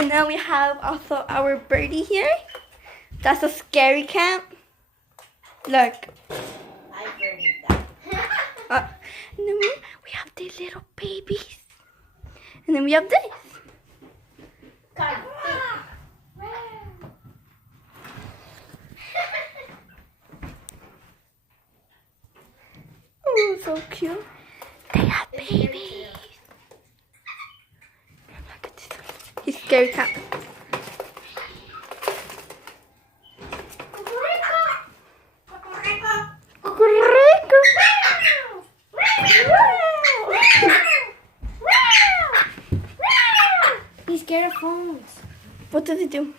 And now we have also our birdie here. That's a scary cat. Look. I buried that. And then we have the little babies. And then we have this. Oh, so cute. They have babies. Look at this one. He's a scary cat. He's scared of phones. What does it do?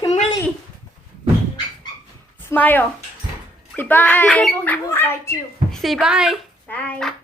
Kimberly, smile. Say bye. He will bite you. Say bye. Bye.